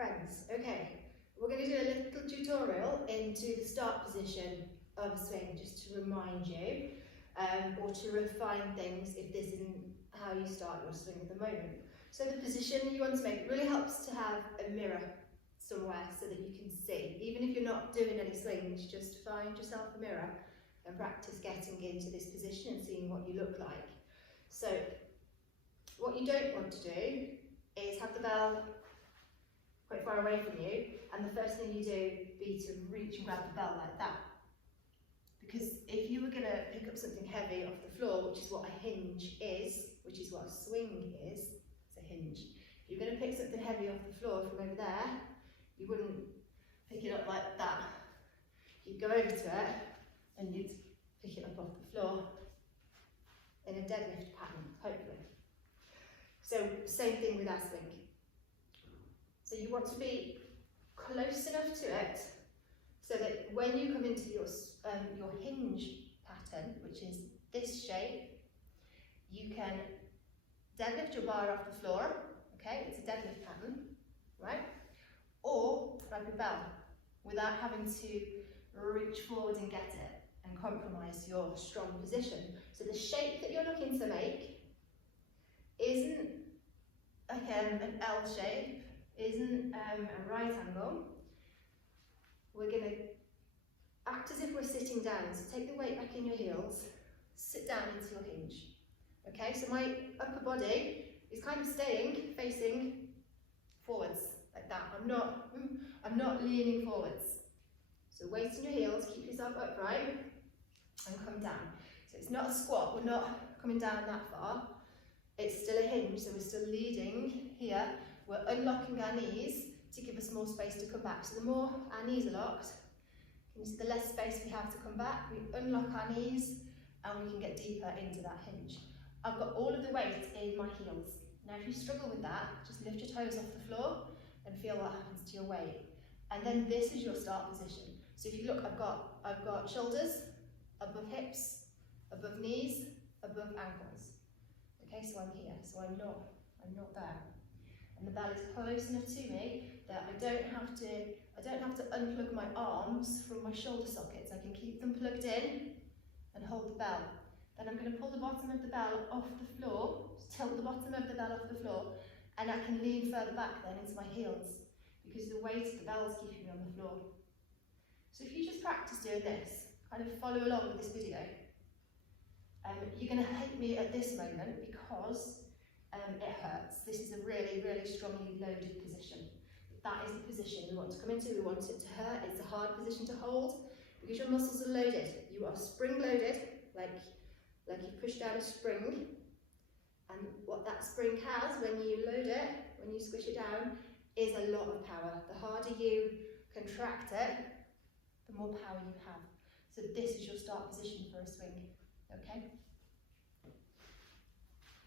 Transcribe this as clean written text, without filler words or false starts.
friends. Okay, we're going to do a little tutorial into the start position of a swing, just to remind you, or to refine things if this isn't how you start your swing at the moment. So the position you want to make, it really helps to have a mirror somewhere so that you can see. Even if you're not doing any swings, just find yourself a mirror and practice getting into this position and seeing what you look like. So what you don't want to do is have the bell quite far away from you, and the first thing you do be to reach and grab the bell like that. Because if you were going to pick up something heavy off the floor, which is what a hinge is, which is what a swing is, it's a hinge. If you're going to pick something heavy off the floor from over there, you wouldn't pick it up like that. You'd go over to it and you'd pick it up off the floor in a deadlift pattern, hopefully. So same thing with our swing. So you want to be close enough to it so that when you come into your hinge pattern, which is this shape, you can deadlift your bar off the floor, okay, it's a deadlift pattern, right? Or grab your bell without having to reach forward and get it and compromise your strong position. So the shape that you're looking to make isn't like an L shape, isn't a right angle. We're going to act as if we're sitting down, so take the weight back in your heels, sit down into your hinge. Okay, so my upper body is kind of staying facing forwards like that. I'm not leaning forwards. So weight in your heels, keep yourself upright and come down. So it's not a squat, we're not coming down that far. It's still a hinge, so we're still leading here. We're unlocking our knees to give us more space to come back. So the more our knees are locked, the less space we have to come back. We unlock our knees and we can get deeper into that hinge. I've got all of the weight in my heels. Now if you struggle with that, just lift your toes off the floor and feel what happens to your weight. And then this is your start position. So if you look, I've got shoulders above hips, above knees, above ankles. Okay, so I'm here, so I'm not there. And the bell is close enough to me that I don't have to unplug my arms from my shoulder sockets. I can keep them plugged in and hold the bell. Then I'm going to pull the bottom of the bell off the floor, tilt the bottom of the bell off the floor, and I can lean further back then into my heels because the weight of the bell is keeping me on the floor. So if you just practice doing this, kind of follow along with this video, you're going to hate me at this moment because it hurts. This is a really, really strongly loaded position. That is the position we want to come into. We want it to hurt. It's a hard position to hold because your muscles are loaded. You are spring loaded, like you push down a spring. And what that spring has, when you load it, when you squish it down, is a lot of power. The harder you contract it, the more power you have. So this is your start position for a swing, okay?